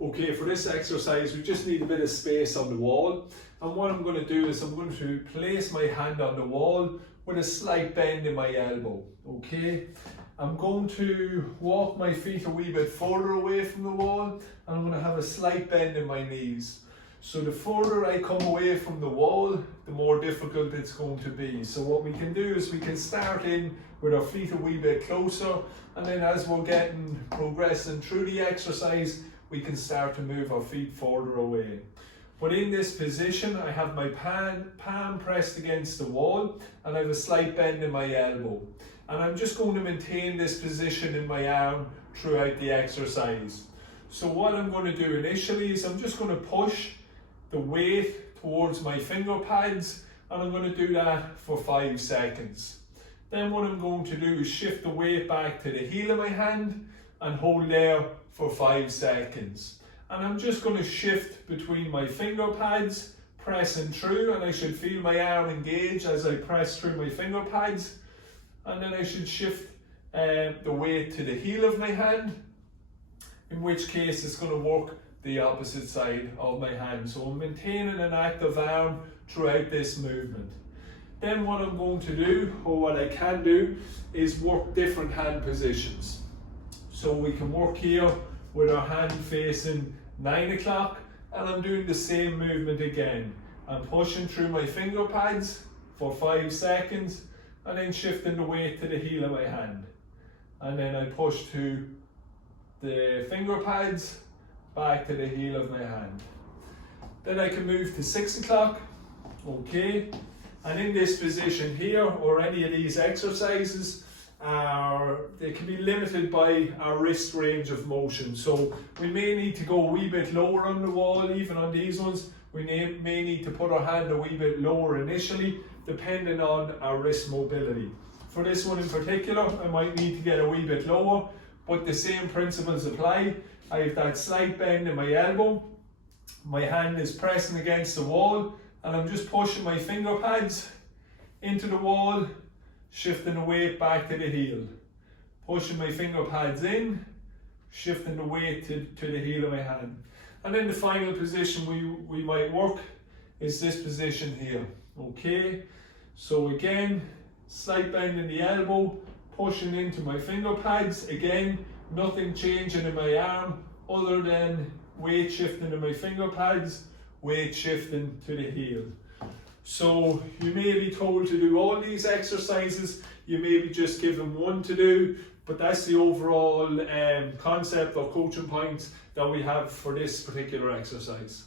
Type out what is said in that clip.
Okay, for this exercise we just need a bit of space on the wall, and what I'm going to do is I'm going to place my hand on the wall with a slight bend in my elbow. Okay, I'm going to walk my feet a wee bit further away from the wall, and I'm going to have a slight bend in my knees. So the further I come away from the wall, the more difficult it's going to be. So what we can do is we can start in with our feet a wee bit closer, and then as we're progressing through the exercise, we can start to move our feet further away. But in this position, I have my palm pressed against the wall, and I have a slight bend in my elbow. And I'm just going to maintain this position in my arm throughout the exercise. So what I'm going to do initially is I'm just going to push the weight towards my finger pads, and I'm going to do that for 5 seconds. Then what I'm going to do is shift the weight back to the heel of my hand and hold there for 5 seconds. And I'm just going to shift between my finger pads, pressing through, and I should feel my arm engage as I press through my finger pads. And then I should shift the weight to the heel of my hand, in which case it's going to work the opposite side of my hand. So I'm maintaining an active arm throughout this movement. Then what I'm going to do, or what I can do, is work different hand positions. So we can work here with our hand facing 9 o'clock, and I'm doing the same movement again. I'm pushing through my finger pads for 5 seconds, and then shifting the weight to the heel of my hand. And then I push to the finger pads, back to the heel of my hand. Then I can move to 6 o'clock, okay? And in this position here, or any of these exercises, they can be limited by our wrist range of motion. So we may need to go a wee bit lower on the wall, even on these ones. We may need to put our hand a wee bit lower initially, depending on our wrist mobility. For this one in particular, I might need to get a wee bit lower, but the same principles apply. I have that slight bend in my elbow, my hand is pressing against the wall, and I'm just pushing my finger pads into the wall, shifting the weight back to the heel. Pushing my finger pads in, shifting the weight to the heel of my hand. And then the final position we might work is this position here. Okay, so again, slight bend in the elbow, pushing into my finger pads. Again, nothing changing in my arm other than weight shifting to my finger pads, weight shifting to the heel. So you may be told to do all these exercises, you may be just given one to do, but that's the overall concept or coaching points that we have for this particular exercise.